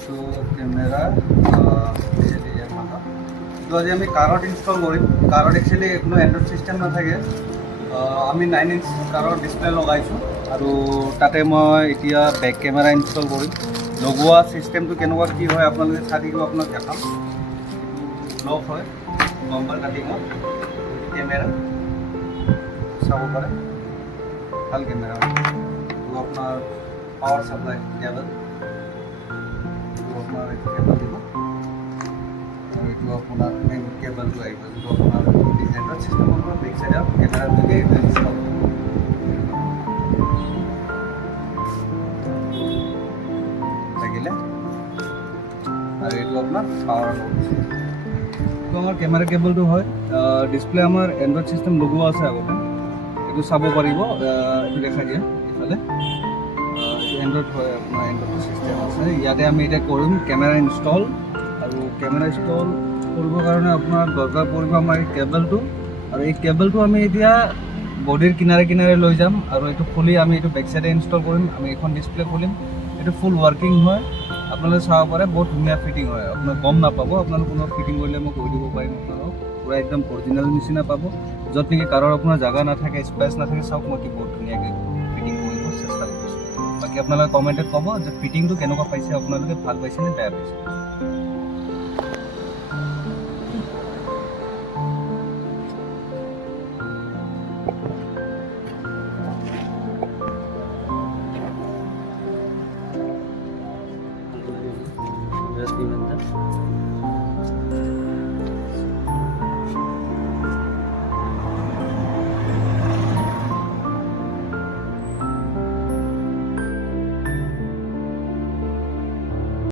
এইটো কেমেৰা এইটো আজি আমি কাৰত ইনষ্টল কৰিম। কাৰত একচুৱেলি কোনো এণ্ড্ৰইড ছিষ্টেম নাথাকে। আমি 9 ইঞ্চ কাৰৰ ডিছপ্লে লগাইছোঁ আৰু তাতে মই এতিয়া বেক কেমেৰা ইনষ্টল কৰিম। লগোৱা ছিষ্টেমটো কেনেকুৱা কি হয় আপোনালোকে চাই থাকিব, আপোনাক দেখাম। লক হয় বাম্পাৰ কাটিঙত কেমেৰা চাব পাৰে, ভাল কেমেৰা। এইটো আপোনাৰ পাৱাৰ ছাপ্লাই কেবল, এইটো আপোনাৰ কেবল দিব আৰু এইটো আপোনাৰ মেইন কেবলটো আহিব, যিটো আপোনাৰ এণ্ড্ৰইড ছিষ্টেমৰ পৰা বেক চাইডত কেমেৰালৈকে এইটো ইনষ্টল লাগিলে। আৰু এইটো আপোনাৰ পাৱাৰ এইটো আমাৰ কেমেৰা কেবলটো হয়। ডিছপ্লে আমাৰ এণ্ড্ৰইড ছিষ্টেম লগোৱা আছে আগতে, এইটো চাব পাৰিব। এইটো দেখাই দিয়া এইফালে, এইটো এণ্ড্ৰইড হয়, আপোনাৰ এণ্ড্ৰইড ছিষ্টেম আছে। ইয়াতে আমি এতিয়া কৰিম কেমেৰা ইনষ্টল। আৰু কেমেৰা ইনষ্টল কৰিবৰ কাৰণে আপোনাৰ দৰকাৰ পৰিব আমাৰ এই কেবলটো। আৰু এই কেবলটো আমি এতিয়া বডিৰ কিনাৰে কিনাৰে লৈ যাম আৰু এইটো খুলি আমি এইটো বেক চাইডে ইনষ্টল কৰিম। আমি এইখন ডিছপ্লে খুলিম, এইটো ফুল ৱৰ্কিং হয়। আপোনালোকে চাব পাৰে, বহুত ধুনীয়া ফিটিং হয়। আপোনাক গম নাপাব, আপোনালোকে কোনো ফিটিং কৰিলে মই কৈ দিব পাৰিম আপোনালোকক। পূৰা একদম অৰিজিনেল নিচিনা পাব। য'ত নেকি কাৰোৰ আপোনাৰ জাগা নাথাকে, স্পেচ নাথাকে, চাওক মই কি বহুত ধুনীয়াকৈ ফিটিং কৰিব চেষ্টা কৰিছোঁ। বাকী আপোনালোকে কমেণ্টত ক'ব যে ফিটিংটো কেনেকুৱা পাইছে, আপোনালোকে ভাল পাইছে নে বেয়া পাইছে। Just give me that.